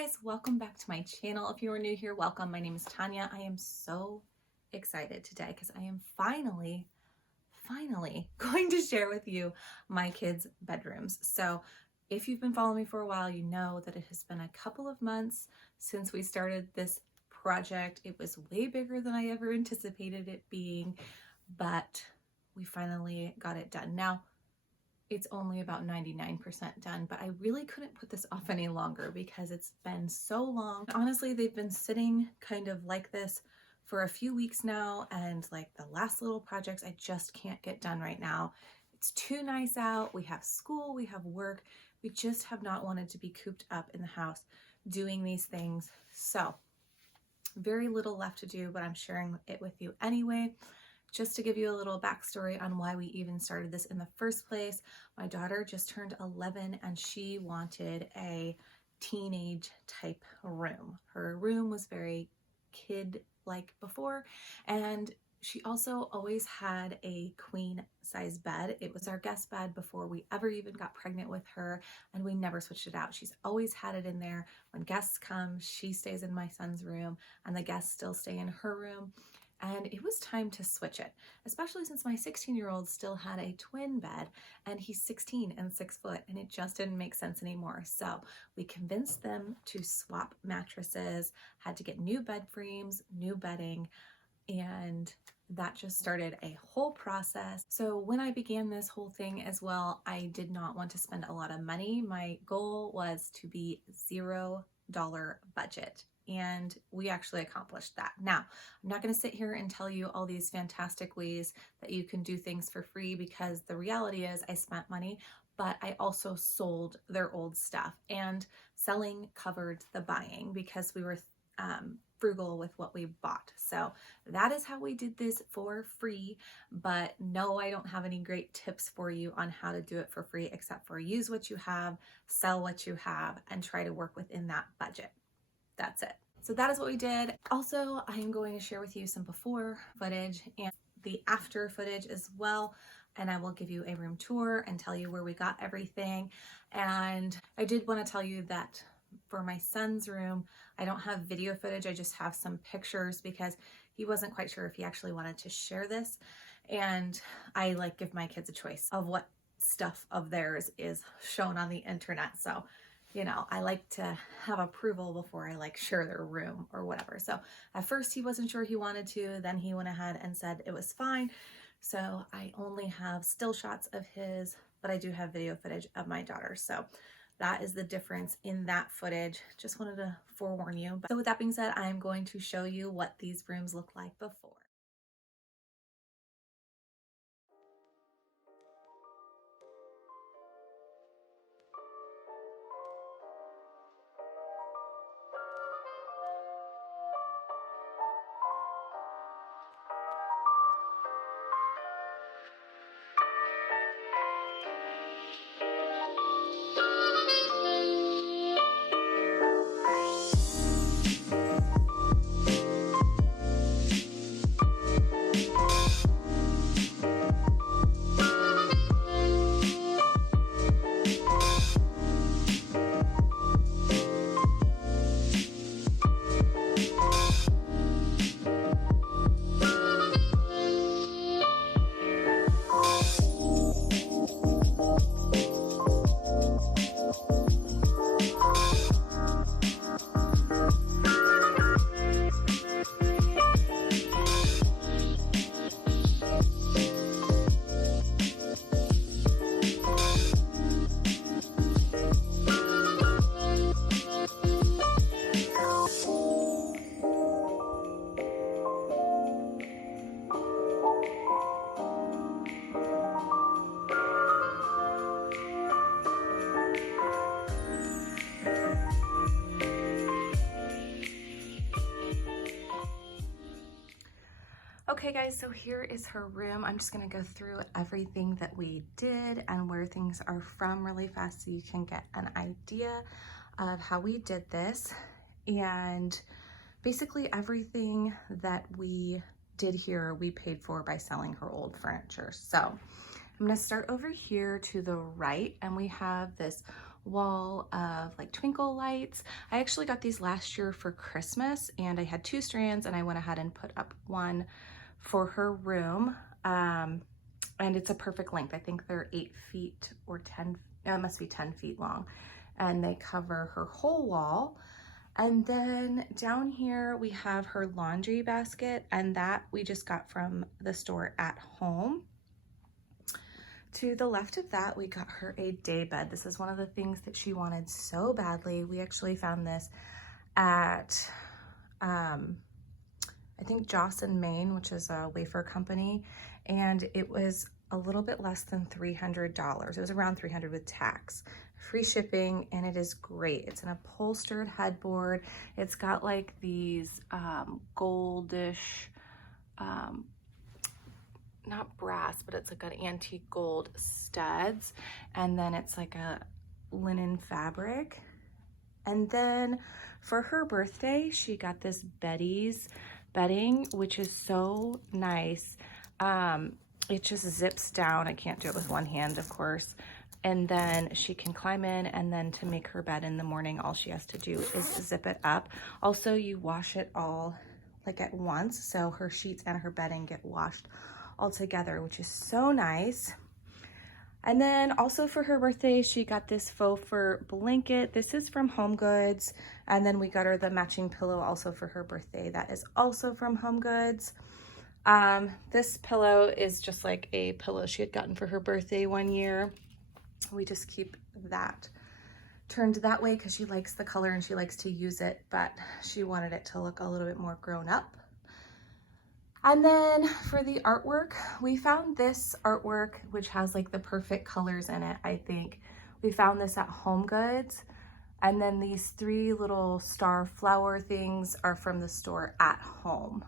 guys, welcome back to my channel. If you are new here, welcome. My name is Tanya. I am so excited today because I am finally going to share with you my kids' bedrooms. So if you've been following me for a while, you know that it has been a couple of months since we started this project. It was way bigger than I ever anticipated it being, but we finally got it done. Now, it's only about 99% done, but I really couldn't put this off any longer because it's been so long. Honestly, they've been sitting kind of like this for a few weeks now, and like the last little projects I just can't get done right now. It's too nice out. We have school, we have work. We just have not wanted to be cooped up in the house doing these things. So very little left to do, but I'm sharing it with you anyway. Just to give you a little backstory on why we even started this in the first place, my daughter just turned 11 and she wanted a teenage type room. Her room was very kid-like before, and she also always had a queen size bed. It was our guest bed before we ever even got pregnant with her, and we never switched it out. She's always had it in there. When guests come, she stays in my son's room and the guests still stay in her room. And it was time to switch it, especially since my 16-year-old still had a twin bed and he's 16 and 6 foot, and it just didn't make sense anymore. So we convinced them to swap mattresses, had to get new bed frames, new bedding, and that just started a whole process. So when I began this whole thing as well, I did not want to spend a lot of money. My goal was to be $0 budget. And we actually accomplished that. Now, I'm not going to sit here and tell you all these fantastic ways that you can do things for free, because the reality is I spent money, but I also sold their old stuff, and selling covered the buying because we were frugal with what we bought. So that is how we did this for free. But no, I don't have any great tips for you on how to do it for free, except for use what you have, sell what you have, and try to work within that budget. That's it. So that is what we did. Also, I am going to share with you some before footage and the after footage as well. And I will give you a room tour and tell you where we got everything. And I did want to tell you that for my son's room, I don't have video footage. I just have some pictures because he wasn't quite sure if he actually wanted to share this. And I like give my kids a choice of what stuff of theirs is shown on the internet. So you know, I like to have approval before I like share their room or whatever. So at first he wasn't sure he wanted to, then he went ahead and said it was fine. So I only have still shots of his, but I do have video footage of my daughter. So that is the difference in that footage. Just wanted to forewarn you. So with that being said, I'm going to show you what these rooms look like before. Okay guys, so here is her room. I'm just gonna go through everything that we did and where things are from really fast so you can get an idea of how we did this. And basically everything that we did here, we paid for by selling her old furniture. So I'm gonna start over here to the right, and we have this wall of like twinkle lights. I actually got these last year for Christmas, and I had 2 strands, and I went ahead and put up one for her room. And it's a perfect length. I think they're 8 feet or 10, it must be 10 feet long, and they cover her whole wall. And then down here we have her laundry basket, and that we just got from the store at home. To the left of that, we got her a day bed. This is one of the things that she wanted so badly. We actually found this at, I think Joss in Maine, which is a wafer company, and it was a little bit less than $300. It was around $300 with tax. Free shipping, and it is great. It's an upholstered headboard. It's got like these goldish, not brass, but it's like an antique gold studs, and then it's like a linen fabric. And then for her birthday, she got this Betty's bedding, which is so nice. It just zips down. I can't do it with one hand, of course. And then she can climb in, and then to make her bed in the morning, all she has to do is zip it up. Also, you wash it all like at once, so her sheets and her bedding get washed all together, which is so nice. And then also for her birthday, she got this faux fur blanket. This is from Home Goods. And then we got her the matching pillow also for her birthday. That is also from Home Goods. This pillow is just like a pillow she had gotten for her birthday one year. We just keep that turned that way because she likes the color and she likes to use it, but she wanted it to look a little bit more grown up. And then for the artwork, we found this artwork, which has like the perfect colors in it, I think. We found this at Home Goods. And then these 3 little star flower things are from the store at home.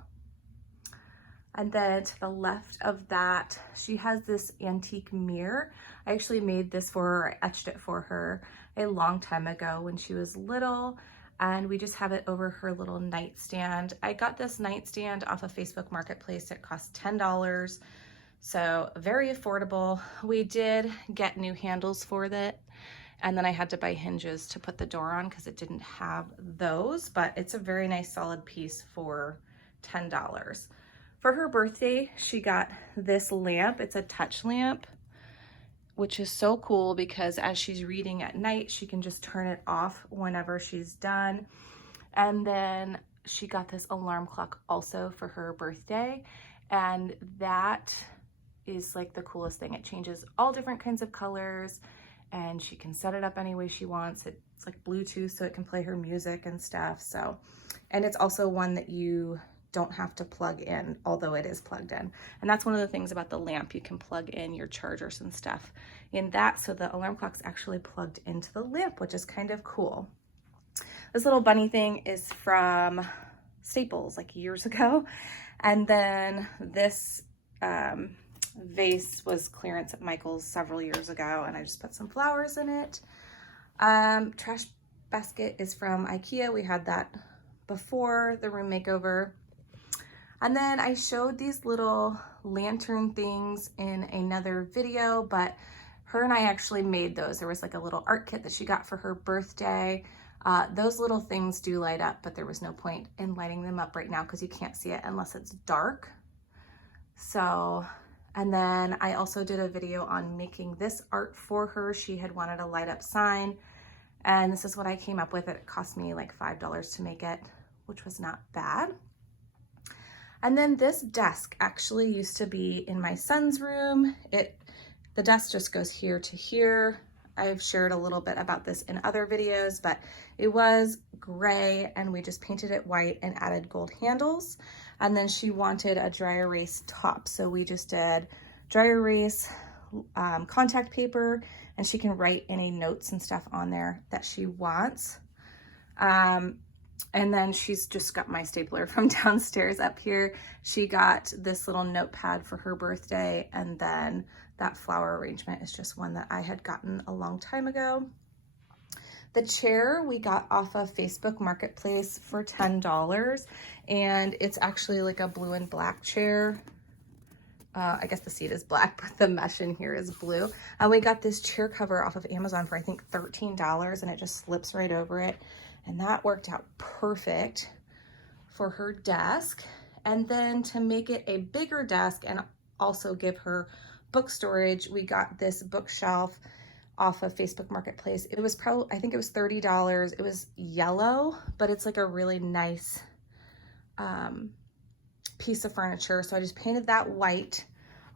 And then to the left of that, she has this antique mirror. I actually made this for her, I etched it for her a long time ago when she was little, and we just have it over her little nightstand. I got this nightstand off of Facebook Marketplace. It cost $10, so very affordable. We did get new handles for it, and then I had to buy hinges to put the door on because it didn't have those, but it's a very nice solid piece for $10. For her birthday, she got this lamp. It's a touch lamp, which is so cool because as she's reading at night, she can just turn it off whenever she's done. And then she got this alarm clock also for her birthday, and that is like the coolest thing. It changes all different kinds of colors, and she can set it up any way she wants. It's like Bluetooth, so it can play her music and stuff. So, and it's also one that you don't have to plug in, although it is plugged in. And that's one of the things about the lamp. You can plug in your chargers and stuff in that, so the alarm clock's actually plugged into the lamp, which is kind of cool. This little bunny thing is from Staples like years ago. And then this vase was clearance at Michael's several years ago, and I just put some flowers in it. Trash basket is from IKEA. We had that before the room makeover. And then I showed these little lantern things in another video, but her and I actually made those. There was like a little art kit that she got for her birthday. Those little things do light up, but there was no point in lighting them up right now because you can't see it unless it's dark. So, and then I also did a video on making this art for her. She had wanted a light up sign, and this is what I came up with. It cost me like $5 to make it, which was not bad. And then this desk actually used to be in my son's room. The desk just goes here to here. I've shared a little bit about this in other videos, but it was gray and we just painted it white and added gold handles. And then she wanted a dry erase top. So we just did dry erase contact paper, and she can write any notes and stuff on there that she wants. And then she's just got my stapler from downstairs up here. She got this little notepad for her birthday, and then that flower arrangement is just one that I had gotten a long time ago. The chair we got off of Facebook Marketplace for $10, and it's actually like a blue and black chair. I guess the seat is black, but the mesh in here is blue. And we got this chair cover off of Amazon for I think $13, and it just slips right over it. And that worked out perfect for her desk. And then to make it a bigger desk and also give her book storage, we got this bookshelf off of Facebook Marketplace. It was probably, I think it was $30. It was yellow, but it's like a really nice piece of furniture. So I just painted that white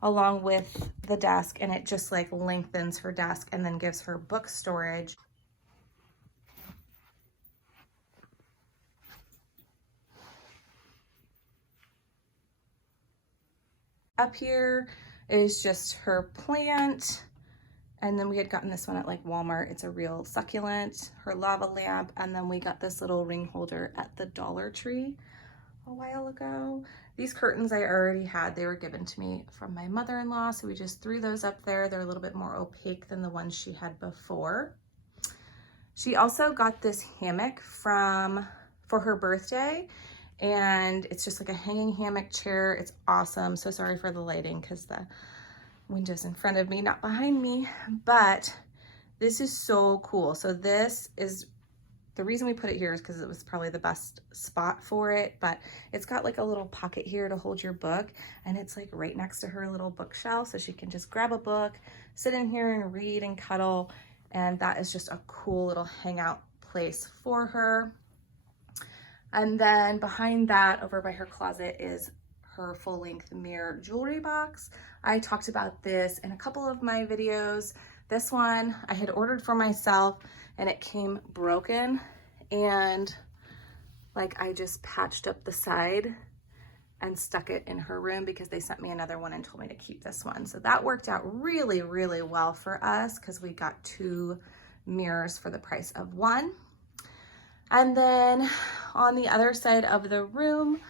along with the desk, and it just like lengthens her desk and then gives her book storage. Up here is just her plant. And then we had gotten this one at like Walmart. It's a real succulent, her lava lamp. And then we got this little ring holder at the Dollar Tree a while ago. These curtains I already had. They were given to me from my mother-in-law. So we just threw those up there. They're a little bit more opaque than the ones she had before. She also got this hammock for her birthday. And it's just like a hanging hammock chair. It's awesome. So sorry for the lighting because the window's in front of me, not behind me, but this is so cool. So this is, the reason we put it here is because it was probably the best spot for it, but it's got like a little pocket here to hold your book, and it's like right next to her little bookshelf, so she can just grab a book, sit in here and read and cuddle, and that is just a cool little hangout place for her. And then behind that, over by her closet, is her full-length mirror jewelry box. I talked about this in a couple of my videos. This one I had ordered for myself and it came broken, and like I just patched up the side and stuck it in her room because they sent me another one and told me to keep this one. So that worked out really, really well for us because we got 2 mirrors for the price of 1. And then on the other side of the room,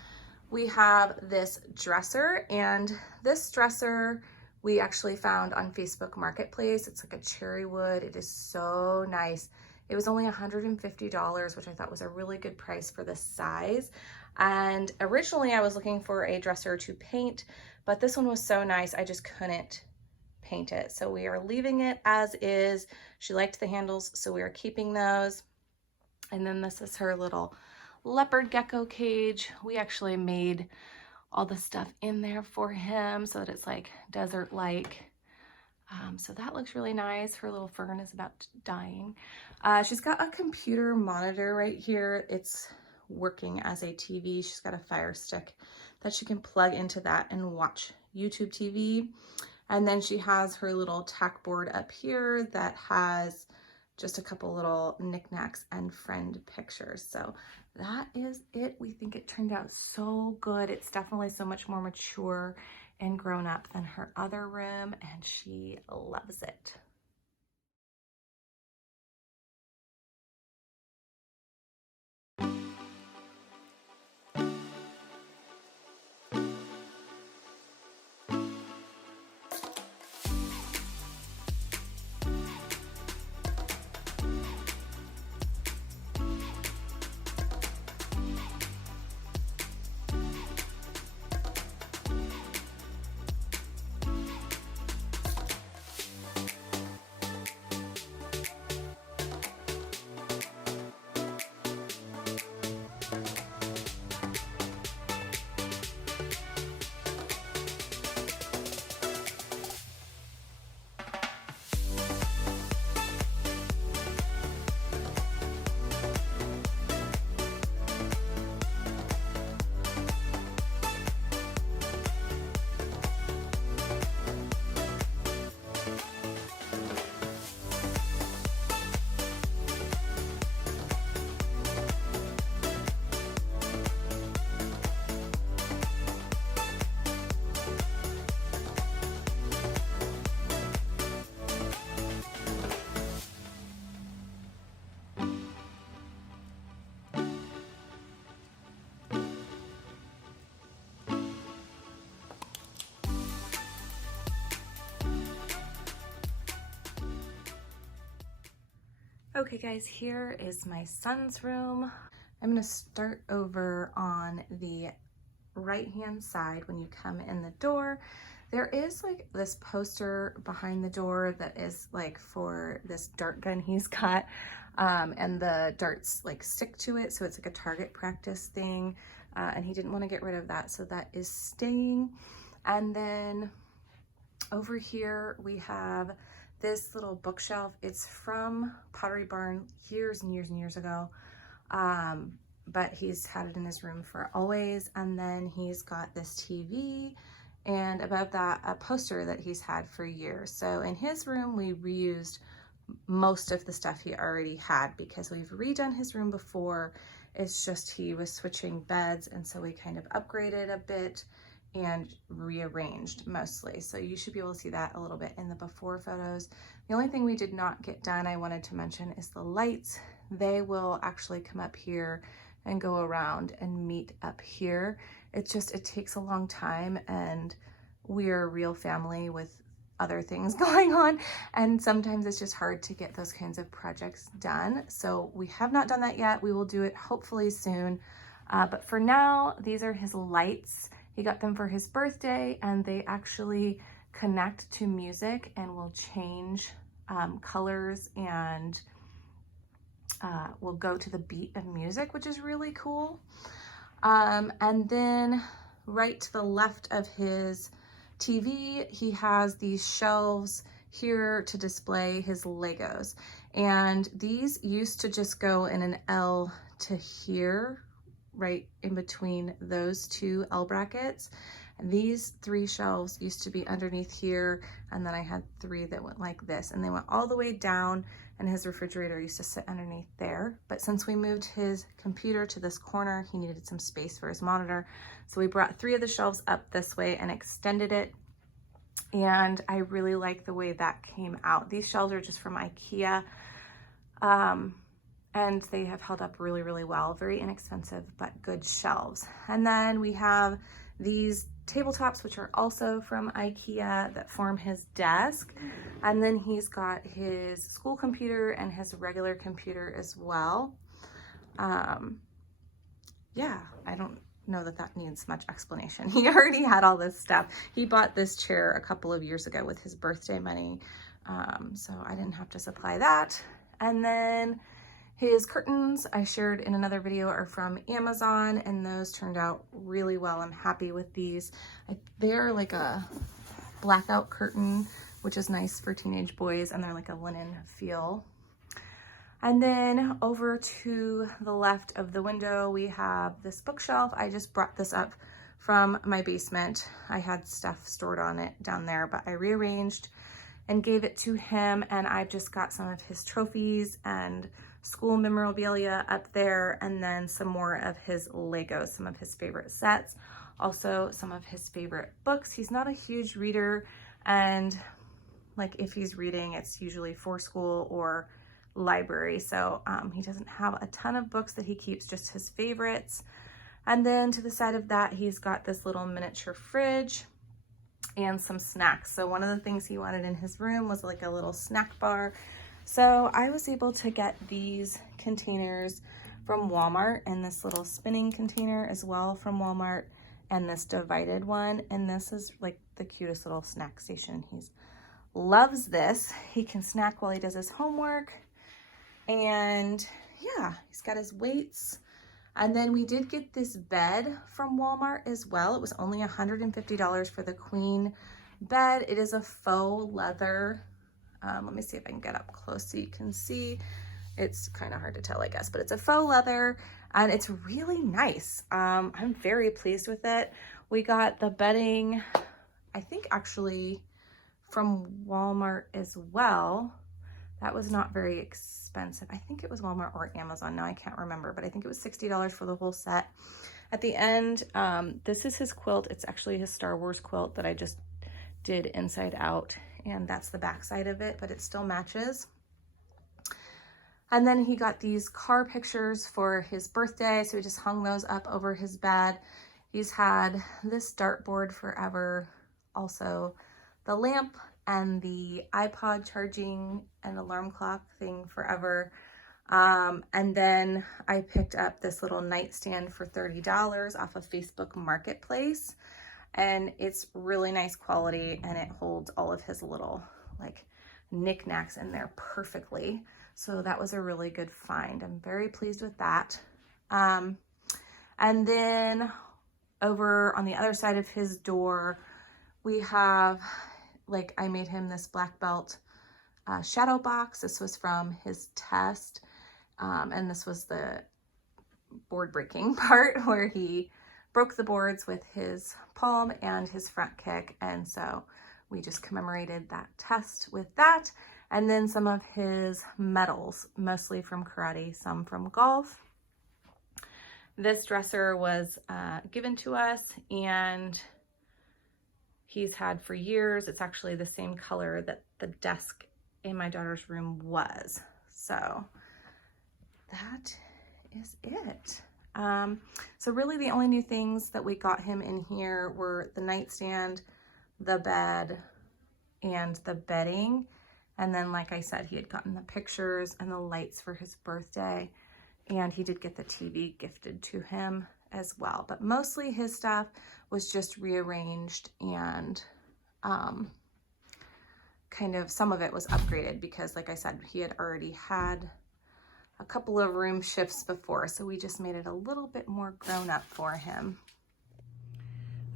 we have this dresser, and this dresser we actually found on Facebook Marketplace. It's like a cherry wood. It is so nice. It was only $150, which I thought was a really good price for this size. And originally I was looking for a dresser to paint, but this one was so nice I just couldn't paint it. So we are leaving it as is. She liked the handles, so we are keeping those. And then this is her little leopard gecko cage. We actually made all the stuff in there for him so that it's like desert-like. So that looks really nice. Her little fern is about dying. She's got a computer monitor right here. It's working as a TV. She's got a Fire Stick that she can plug into that and watch YouTube TV. And then she has her little tack board up here that has just a couple little knickknacks and friend pictures. So that is it. We think it turned out so good. It's definitely so much more mature and grown up than her other room, and she loves it. Okay guys, here is my son's room. I'm gonna start over on the right-hand side when you come in the door. There is like this poster behind the door that is like for this dart gun he's got, and the darts like stick to it, so it's like a target practice thing, and he didn't want to get rid of that, so that is staying. And then over here we have this little bookshelf. It's from Pottery Barn years and years and years ago, but he's had it in his room for always. And then he's got this TV, and above that a poster that he's had for years. So in his room we reused most of the stuff he already had because we've redone his room before. It's just he was switching beds, and so we kind of upgraded a bit and rearranged mostly. So you should be able to see that a little bit in the before photos. The only thing we did not get done I wanted to mention is the lights. They will actually come up here and go around and meet up here. It takes a long time, and we're a real family with other things going on, and sometimes it's just hard to get those kinds of projects done. So we have not done that yet. We will do it hopefully soon. But for now, these are his lights. He got them for his birthday, and they actually connect to music and will change colors, and will go to the beat of music, which is really cool. And then right to the left of his TV, he has these shelves here to display his Legos. And these used to just go in an L to here, right in between those two L brackets. And these 3 shelves used to be underneath here, and then I had 3 that went like this, and they went all the way down, and his refrigerator used to sit underneath there. But since we moved his computer to this corner, he needed some space for his monitor. So we brought 3 of the shelves up this way and extended it. And I really like the way that came out. These shelves are just from IKEA. And they have held up really, really well. Very inexpensive, but good shelves. And then we have these tabletops, which are also from IKEA, that form his desk. And then he's got his school computer and his regular computer as well. Yeah, I don't know that that needs much explanation. He already had all this stuff. He bought this chair a couple of years ago with his birthday money, so I didn't have to supply that. And then his curtains, I shared in another video, are from Amazon, and those turned out really well. I'm happy with these. They're like a blackout curtain, which is nice for teenage boys, and they're like a linen feel. And then over to the left of the window, we have this bookshelf. I just brought this up from my basement. I had stuff stored on it down there, but I rearranged and gave it to him, and I've just got some of his trophies and school memorabilia up there, and then some more of his Legos, some of his favorite sets, also some of his favorite books. He's not a huge reader, and like if he's reading, it's usually for school or library, so he doesn't have a ton of books that he keeps, just his favorites. And then to the side of that, he's got this little miniature fridge and some snacks. So one of the things he wanted in his room was like a little snack bar. So I was able to get these containers from Walmart, and this little spinning container as well from Walmart, and this divided one. And this is like the cutest little snack station. He loves this. He can snack while he does his homework. And yeah, he's got his weights. And then we did get this bed from Walmart as well. It was only $150 for the queen bed. It is a faux leather. Let me see if I can get up close so you can see. It's kind of hard to tell, I guess, but it's a faux leather, and it's really nice. I'm very pleased with it. We got the bedding, I think actually from Walmart as well. That was not very expensive. I think it was Walmart or Amazon. Now I can't remember, but I think it was $60 for the whole set. At the end, this is his quilt. It's actually his Star Wars quilt that I just did inside out, and that's the back side of it, but it still matches. And then he got these car pictures for his birthday, so he just hung those up over his bed. He's had this dartboard forever, also the lamp and the iPod charging and alarm clock thing forever. And then I picked up this little nightstand for $30 off of Facebook Marketplace. and it's really nice quality, and it holds all of his little like knickknacks in there perfectly. So that was a really good find. I'm very pleased with that. And then over on the other side of his door, we have, like, I made him this black belt shadow box. This was from his test. And this was the board breaking part where he broke the boards with his palm and his front kick. And so we just commemorated that test with that. And then some of his medals, mostly from karate, some from golf. This dresser was given to us, and he's had for years. It's actually the same color that the desk in my daughter's room was. So that is it. So really the only new things that we got him in here were the nightstand, the bed, and the bedding. And then, like I said, he had gotten the pictures and the lights for his birthday, and he did get the TV gifted to him as well. But mostly his stuff was just rearranged, and kind of some of it was upgraded because, like I said, he had already had a couple of room shifts before, so we just made it a little bit more grown up for him.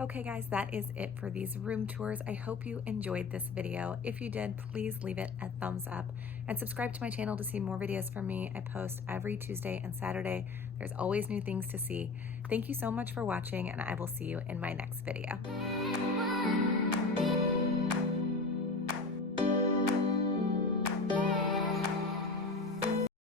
Okay guys, that is it for these room tours. I hope you enjoyed this video. If you did, please leave it a thumbs up and subscribe to my channel to see more videos from me. I post every Tuesday and Saturday. There's always new things to see. Thank you so much for watching, and I will see you in my next video.